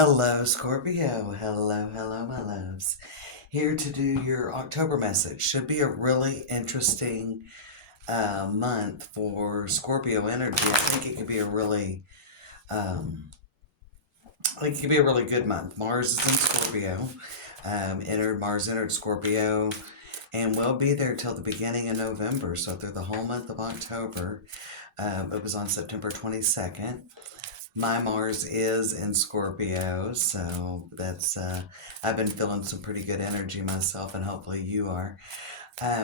Hello, Scorpio. Hello, hello, my loves. Here to do your October message. Should be a really interesting month for Scorpio energy. I think it could be a really, I think it could be a really good month. Mars is in Scorpio. Mars entered Scorpio, and will be there till the beginning of November. So through the whole month of October. It was on September 22nd. My Mars is in Scorpio, so I've been feeling some pretty good energy myself, and hopefully you are.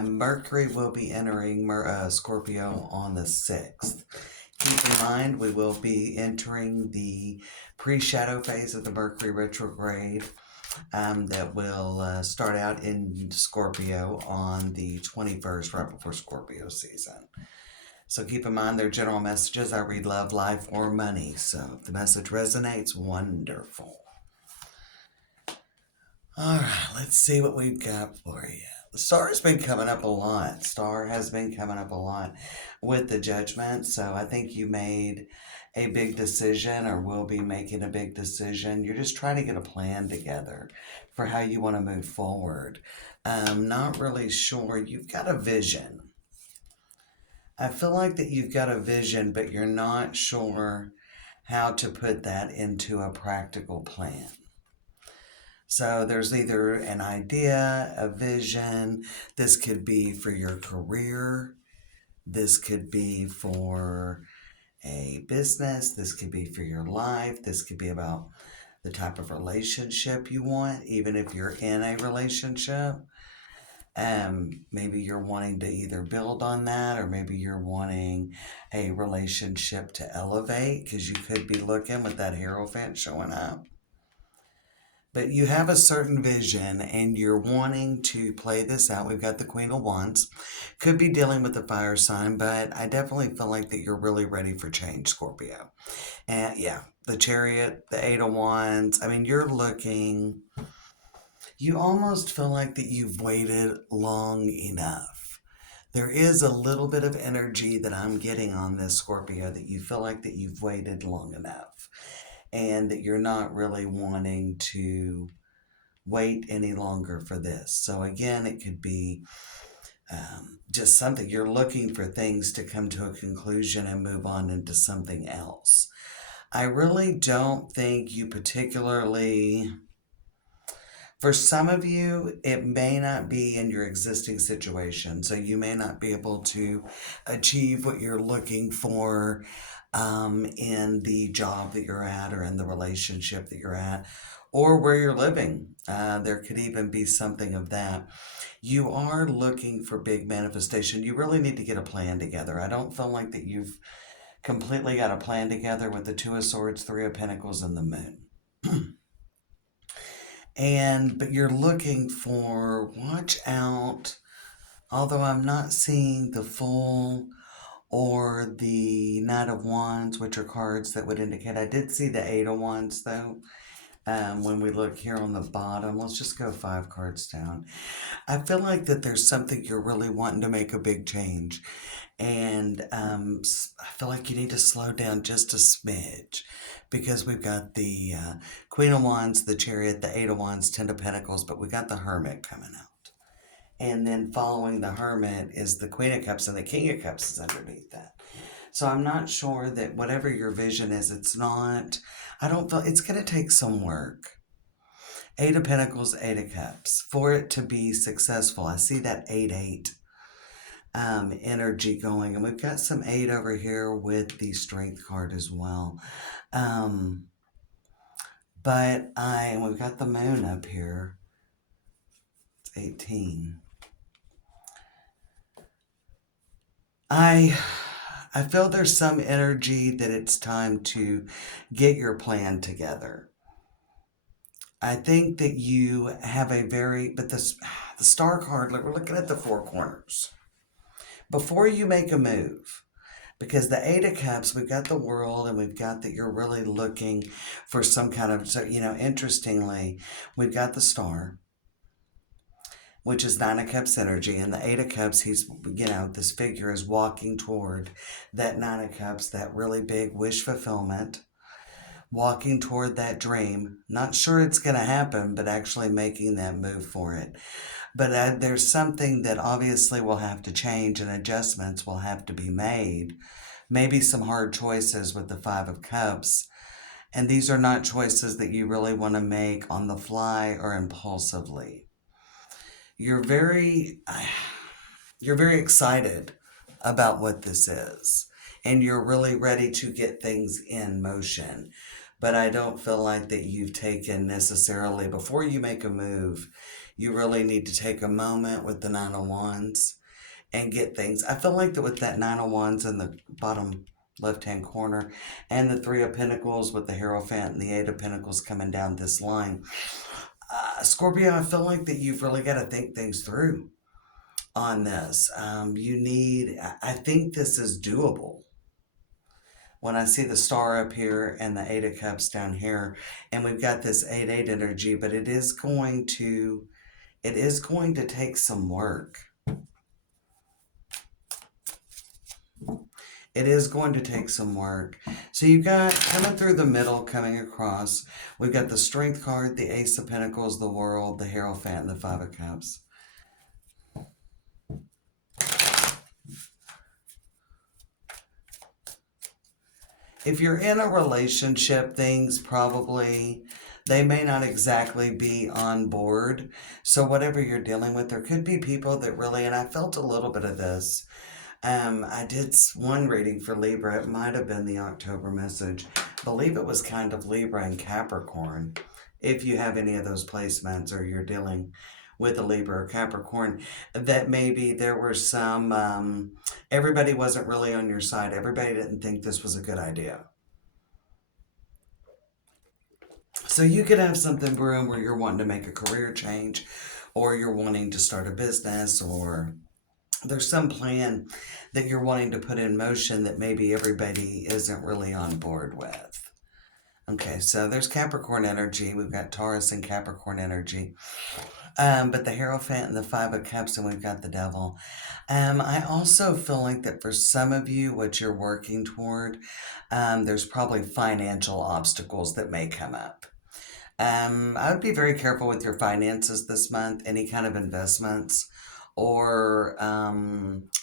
Mercury will be entering Scorpio on the 6th. Keep in mind, we will be entering the pre-shadow phase of the Mercury retrograde that will start out in Scorpio on the 21st, right before Scorpio season. So keep in mind, they're general messages. I read love, life, or money. So if the message resonates, wonderful. All right, let's see what we've got for you. The star has been coming up a lot. Star has been coming up a lot with the judgment. So I think you made a big decision or will be making a big decision. You're just trying to get a plan together for how you want to move forward. Not really sure. You've got a vision. I feel like that you've got a vision, but you're not sure how to put that into a practical plan. So there's either an idea, a vision. This could be for your career. This could be for a business. This could be for your life. This could be about the type of relationship you want, even if you're in a relationship. Maybe you're wanting to either build on that, or maybe you're wanting a relationship to elevate, because you could be looking with that Hierophant showing up. But you have a certain vision and you're wanting to play this out. We've got the Queen of Wands. Could be dealing with the fire sign, but I definitely feel like that you're really ready for change, Scorpio. And yeah, the Chariot, the Eight of Wands. I mean, you're looking, you almost feel like that you've waited long enough. There is a little bit of energy that I'm getting on this, Scorpio, that you feel like that you've waited long enough and that you're not really wanting to wait any longer for this. So again, it could be just something you're looking for, things to come to a conclusion and move on into something else. I really don't think you particularly, for some of you, it may not be in your existing situation. So you may not be able to achieve what you're looking for in the job that you're at, or in the relationship that you're at, or where you're living. There could even be something of that. You are looking for big manifestation. You really need to get a plan together. I don't feel like that you've completely got a plan together with the Two of Swords, Three of Pentacles, and the Moon. But you're looking for, watch out, although I'm not seeing the Fool or the Knight of Wands, which are cards that would indicate. I did see the Eight of Wands though. When we look here on the bottom, let's just go 5 cards down. I feel like that there's something you're really wanting to make a big change. And I feel like you need to slow down just a smidge, because we've got the Queen of Wands, the Chariot, the Eight of Wands, Ten of Pentacles, but we got the Hermit coming out. And then following the Hermit is the Queen of Cups, and the King of Cups is underneath that. So I'm not sure that whatever your vision is, I don't feel, it's going to take some work. Eight of Pentacles, Eight of Cups. For it to be successful, I see that 8-8 energy going. And we've got some 8 over here with the Strength card as well. We've got the Moon up here. It's 18. I feel there's some energy that it's time to get your plan together. I think that you have the Star card, we're looking at the 4 corners. Before you make a move, because the Eight of Cups, we've got the World, and we've got that you're really looking for some kind of, so, interestingly, we've got the Star, which is Nine of Cups energy, and the Eight of Cups, this figure is walking toward that Nine of Cups, that really big wish fulfillment. walking toward that dream. Not sure it's going to happen, but actually making that move for it. But there's something that obviously will have to change and adjustments will have to be made. Maybe some hard choices with the Five of Cups. And these are not choices that you really want to make on the fly or impulsively. You're very you're very excited about what this is, and you're really ready to get things in motion. But I don't feel like that you've taken necessarily, before you make a move, you really need to take a moment with the Nine of Wands and get things. I feel like that with that Nine of Wands in the bottom left hand corner and the Three of Pentacles with the Hierophant and the Eight of Pentacles coming down this line, Scorpio, I feel like that you've really got to think things through on this. I think this is doable. When I see the star up here and the Eight of Cups down here, and we've got this 8-8 energy, but it is going to take some work. It is going to take some work. So you've got coming through the middle, coming across, we've got the Strength card, the Ace of Pentacles, the World, the Hierophant, and the Five of Cups. If you're in a relationship, they may not exactly be on board. So whatever you're dealing with, there could be people that really, and I felt a little bit of this. I did one reading for Libra. It might have been the October message. I believe it was kind of Libra and Capricorn. If you have any of those placements or you're dealing with a Libra or Capricorn, that maybe there were some, everybody wasn't really on your side. Everybody didn't think this was a good idea. So you could have something brewing where you're wanting to make a career change, or you're wanting to start a business, or there's some plan that you're wanting to put in motion that maybe everybody isn't really on board with. Okay, so there's Capricorn energy. We've got Taurus and Capricorn energy. But the Hierophant and the Five of Cups, and we've got the Devil. I also feel like that for some of you, what you're working toward, there's probably financial obstacles that may come up. I would be very careful with your finances this month, any kind of investments, or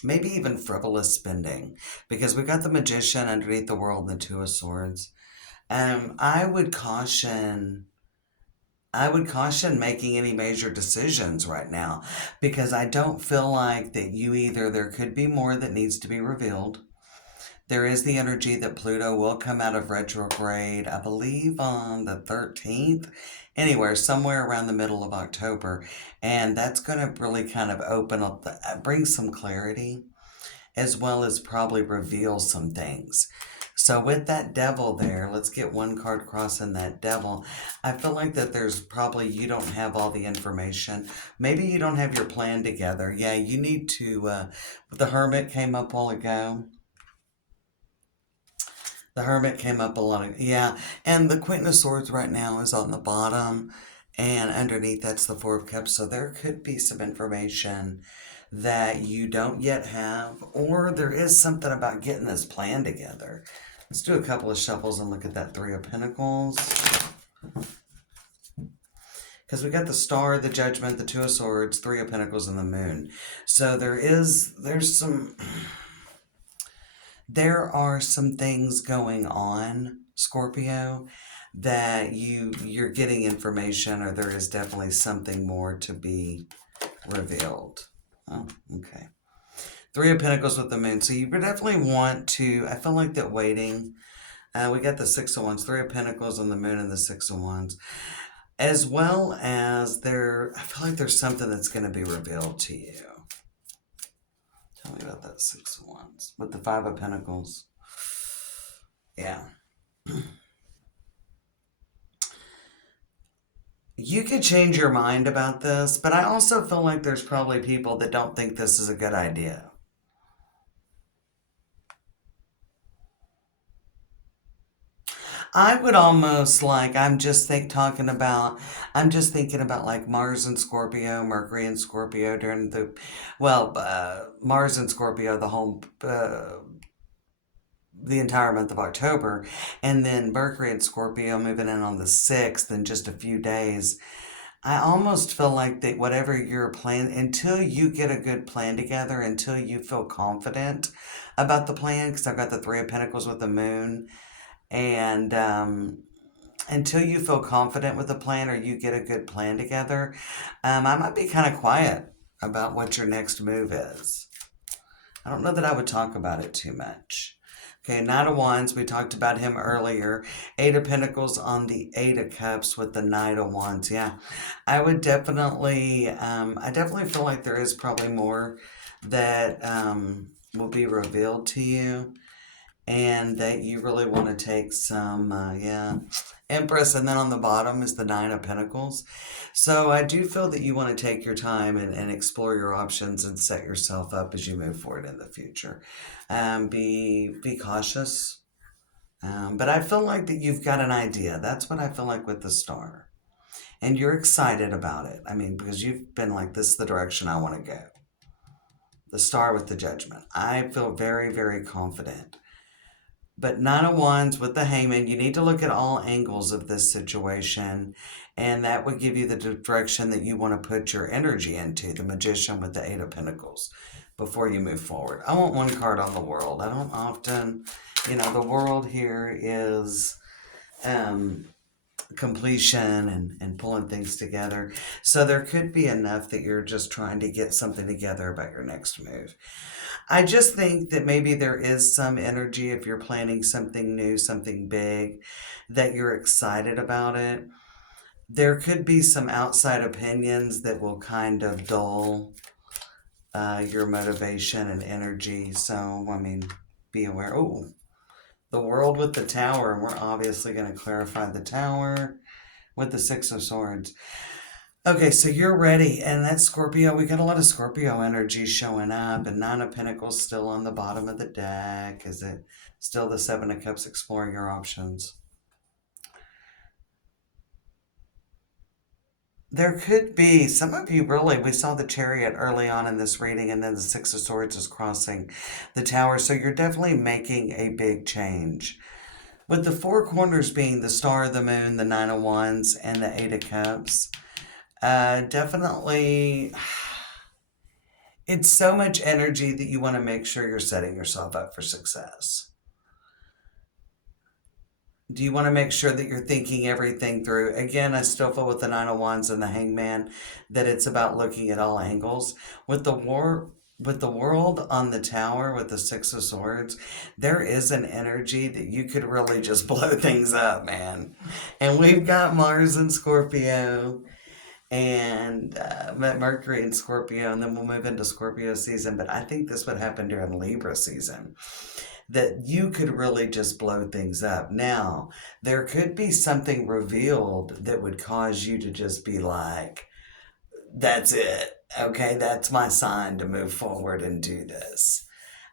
maybe even frivolous spending, because we've got the Magician underneath the World and the Two of Swords. I would caution making any major decisions right now, because I don't feel like that there could be more that needs to be revealed. There is the energy that Pluto will come out of retrograde, I believe on the 13th, anywhere, somewhere around the middle of October. And that's going to really kind of open up, bring some clarity, as well as probably reveal some things. So with that Devil there, let's get one card crossing that Devil. I feel like that there's probably, you don't have all the information. Maybe you don't have your plan together. Yeah, you need to, the Hermit came up a while ago. The Hermit came up a lot of, yeah. And the Queen of Swords right now is on the bottom. And underneath, that's the Four of Cups. So there could be some information that you don't yet have. Or there is something about getting this plan together. Let's do a couple of shuffles and look at that Three of Pentacles. Because we got the Star, the Judgment, the Two of Swords, Three of Pentacles, and the Moon. So there are some things going on, Scorpio, that you're getting information, or there is definitely something more to be revealed. Oh, okay. Three of Pentacles with the Moon. So you definitely want to, I feel like that waiting. We got the Six of Wands, Three of Pentacles on the Moon, and the Six of Wands. As well as I feel like there's something that's going to be revealed to you. Tell me about that Six of Wands with the Five of Pentacles. Yeah. You could change your mind about this, but I also feel like there's probably people that don't think this is a good idea. I would almost like, I'm just thinking about like Mars and Scorpio, Mercury and Scorpio during Mars and Scorpio, the whole the entire month of October. And then Mercury and Scorpio moving in on the 6th in just a few days. I almost feel like that whatever your plan, until you get a good plan together, until you feel confident about the plan, because I've got the Three of Pentacles with the moon, and until you feel confident with the plan or you get a good plan together, I might be kind of quiet about what your next move is. I don't know that I would talk about it too much. Okay, Knight of Wands, we talked about him earlier. Eight of Pentacles on the Eight of Cups with the Knight of Wands. Yeah, I would definitely, I definitely feel like there is probably more that will be revealed to you, and that you really want to take some, yeah, Empress, and then on the bottom is the Nine of Pentacles. So I do feel that you want to take your time and explore your options and set yourself up as you move forward in the future. Be cautious. But I feel like that you've got an idea. That's what I feel like with the star. And you're excited about it. I mean, because you've been like, this is the direction I want to go. The star with the Judgment. I feel very, very confident. But Nine of Wands with the Hangman, you need to look at all angles of this situation, and that would give you the direction that you want to put your energy into, the Magician with the Eight of Pentacles, before you move forward. I want one card on the World. I don't often, the World here is completion and pulling things together. So there could be enough that you're just trying to get something together about your next move. I just think that maybe there is some energy if you're planning something new, something big, that you're excited about it. There could be some outside opinions that will kind of dull your motivation and energy. So, I mean, be aware. Oh, the World with the Tower. And we're obviously going to clarify the Tower with the Six of Swords. Okay, so you're ready, and that's Scorpio. We got a lot of Scorpio energy showing up, and Nine of Pentacles still on the bottom of the deck. Is it still the Seven of Cups exploring your options? There could be, some of you really, we saw the Chariot early on in this reading, and then the Six of Swords is crossing the Tower, so you're definitely making a big change. With the four corners being the Star, the Moon, the Nine of Wands, and the Eight of Cups, definitely, it's so much energy that you want to make sure you're setting yourself up for success. Do you want to make sure that you're thinking everything through? Again, I still feel with the Nine of Wands and the Hangman that it's about looking at all angles. With the World on the Tower with the Six of Swords, there is an energy that you could really just blow things up, man. And we've got Mars and Scorpio, and Mercury in Scorpio, and then we'll move into Scorpio season. But I think this would happen during Libra season, that you could really just blow things up. Now, there could be something revealed that would cause you to just be like, that's it. Okay, that's my sign to move forward and do this.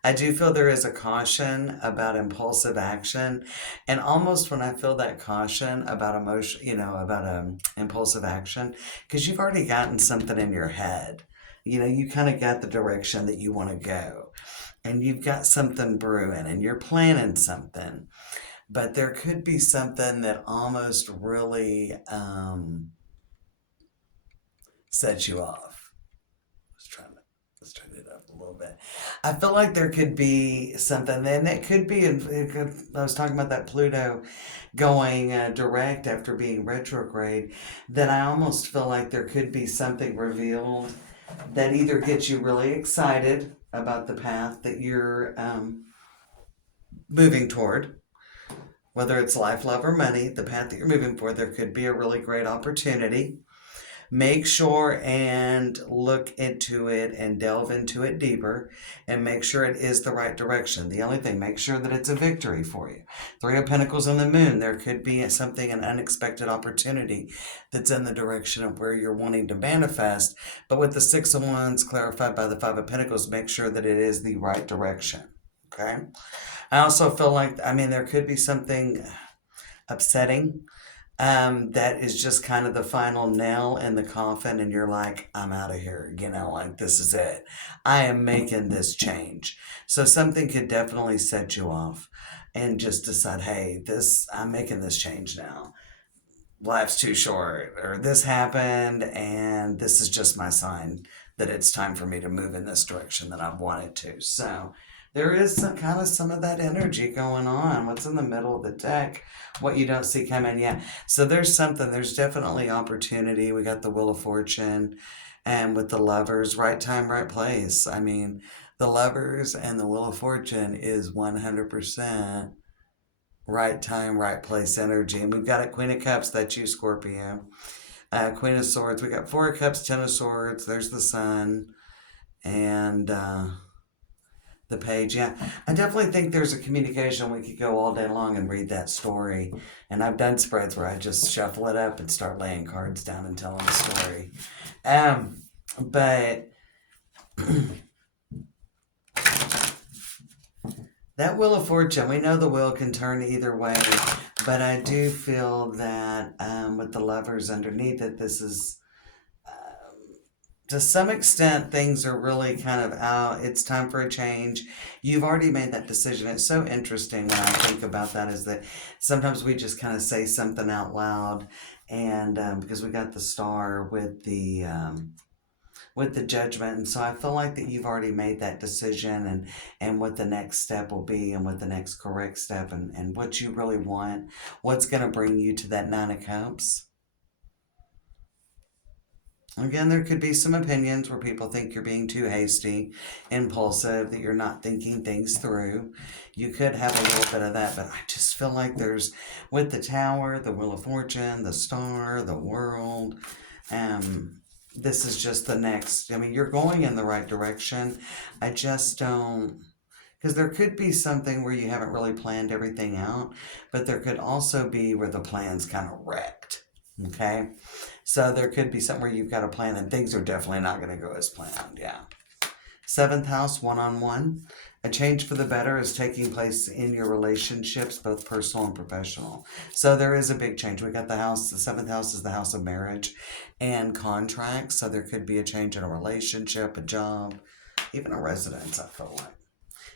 I do feel there is a caution about impulsive action, and almost when I feel that caution about emotion, about impulsive action, because you've already gotten something in your head. You kind of got the direction that you want to go, and you've got something brewing, and you're planning something, but there could be something that almost really sets you off. Let's turn it up a little bit. I feel like there could be something, and it could be, I was talking about that Pluto going direct after being retrograde, that I almost feel like there could be something revealed that either gets you really excited about the path that you're moving toward, whether it's life, love, or money, the path that you're moving for, there could be a really great opportunity. Make sure and look into it and delve into it deeper, and make sure it is the right direction. The only thing, make sure that it's a victory for you. Three of Pentacles on the Moon, there could be something, an unexpected opportunity that's in the direction of where you're wanting to manifest. But with the Six of Wands clarified by the Five of Pentacles, make sure that it is the right direction. Okay? I also feel like, there could be something upsetting that is just kind of the final nail in the coffin, and you're like, I'm out of here, like, this is it. I am making this change. So something could definitely set you off. and just decide, hey, I'm making this change now. Life's too short, or this happened, and this is just my sign that it's time for me to move in this direction that I've wanted to. So there is some of that energy going on. What's in the middle of the deck? What you don't see coming, yeah. So there's definitely opportunity. We got the Wheel of Fortune, and with the Lovers, right time, right place. I mean, the Lovers and the Wheel of Fortune is 100% right time, right place energy. And we've got a Queen of Cups, that's you, Scorpio. Queen of Swords, we got Four of Cups, Ten of Swords, there's the Sun, and the Page. Yeah, I definitely think there's a communication. We could go all day long and read that story. And I've done spreads where I just shuffle it up and start laying cards down and telling the story. But that Wheel of Fortune, we know the wheel can turn either way, but I do feel that with the Lovers underneath it, this is, to some extent, things are really kind of out. It's time for a change. You've already made that decision. It's so interesting when I think about that, is that sometimes we just kind of say something out loud, and because we got the Star with the Judgment, and so I feel like that you've already made that decision, and what the next step will be, and what the next correct step, and what you really want, what's going to bring you to that Nine of Cups. Again, there could be some opinions where people think you're being too hasty, impulsive, that you're not thinking things through. You could have a little bit of that, but I just feel like there's, with the Tower, the Wheel of Fortune, the Star, the World, this is just the next. I mean, you're going in the right direction. I just don't, because there could be something where you haven't really planned everything out, but there could also be where the plan's kind of wrecked. Okay? So there could be something where you've got a plan and things are definitely not going to go as planned. Yeah. Seventh house, one-on-one. A change for the better is taking place in your relationships, both personal and professional. So there is a big change. We got the house, the seventh house is the house of marriage and contracts. So there could be a change in a relationship, a job, even a residence, I feel like.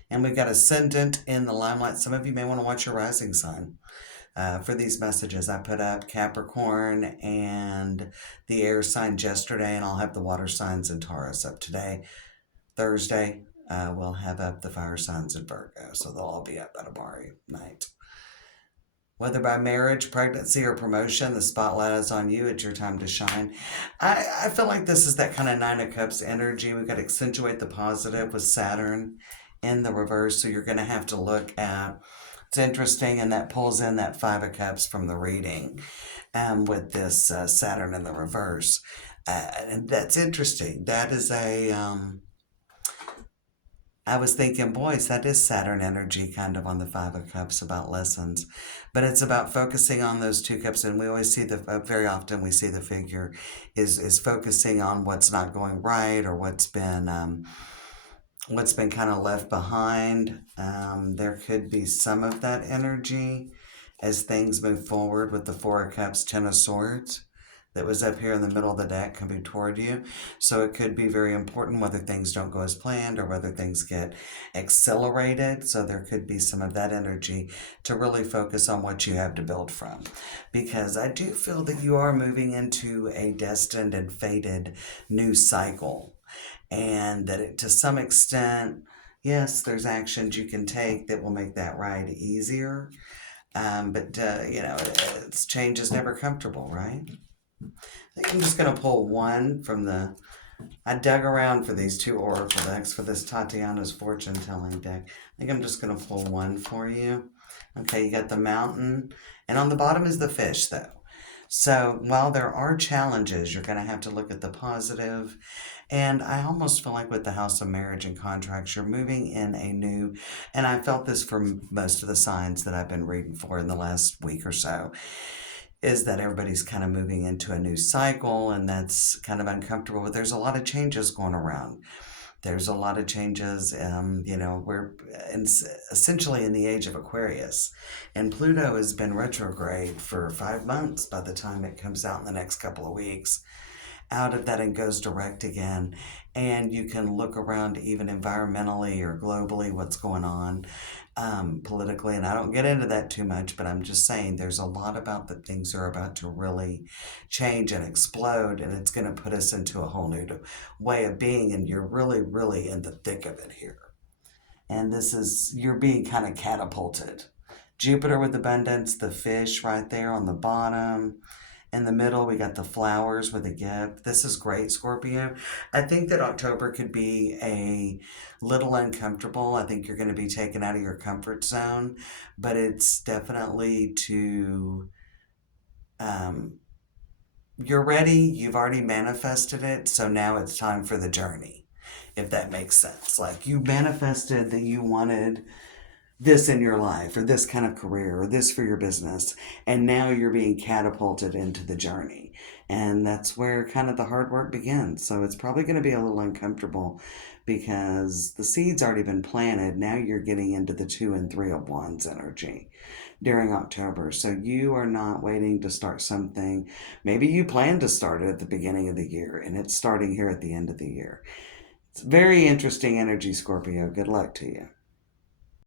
And we've got ascendant in the limelight. Some of you may want to watch your rising sign. For these messages, I put up Capricorn and the air signs yesterday, and I'll have the water signs and Taurus up today. Thursday, we'll have up the fire signs in Virgo, so they'll all be up by tomorrow night. Whether by marriage, pregnancy, or promotion, the spotlight is on you. It's your time to shine. I feel like this is that kind of Nine of Cups energy. We've got to accentuate the positive with Saturn in the reverse, so you're going to have to look at. It's interesting, and that pulls in that Five of Cups from the reading with this Saturn in the reverse. And that's interesting. That is I was thinking, boys, that is Saturn energy kind of on the Five of Cups about lessons. But it's about focusing on those two cups. And we always see very often we see the figure is focusing on what's not going right, or what's been kind of left behind. There could be some of that energy as things move forward with the Four of Cups, Ten of Swords that was up here in the middle of the deck coming toward you. So it could be very important whether things don't go as planned or whether things get accelerated. So there could be some of that energy to really focus on what you have to build from. Because I do feel that you are moving into a destined and fated new cycle. And that to some extent, yes, there's actions you can take that will make that ride easier. But change is never comfortable, right? I think I'm just going to pull one from I dug around for these two oracle decks for this Tatiana's fortune telling deck. I think I'm just going to pull one for you. Okay, you got the Mountain, and on the bottom is the Fish, though. So while there are challenges, you're going to have to look at the positive. And I almost feel like with the House of Marriage and Contracts, you're moving in a new, and I felt this for most of the signs that I've been reading for in the last week or so, is that everybody's kind of moving into a new cycle, and that's kind of uncomfortable. But there's a lot of changes going around. There's a lot of changes. We're essentially in the age of Aquarius, and Pluto has been retrograde for 5 months by the time it comes out in the next couple of weeks. out of that and goes direct again. And you can look around even environmentally or globally what's going on politically. And I don't get into that too much, but I'm just saying there's a lot about that things are about to really change and explode, and it's going to put us into a whole new way of being. And you're really, really in the thick of it here. And this is, you're being kind of catapulted. Jupiter with abundance, the fish right there on the bottom. In the middle, we got the flowers with a gift. This is great, Scorpio. I think that October could be a little uncomfortable. I think you're going to be taken out of your comfort zone, but it's definitely to, um, you're ready. You've already manifested it. So now it's time for the journey, if that makes sense. Like you manifested that you wanted this in your life or this kind of career or this for your business, and now you're being catapulted into the journey, and that's where kind of the hard work begins. So it's probably going to be a little uncomfortable because the seed's already been planted. Now you're getting into the 2 and 3 of wands energy during October. So you are not waiting to start something. Maybe you plan to start it at the beginning of the year and it's starting here at the end of the year. It's very interesting energy, Scorpio. Good luck to you.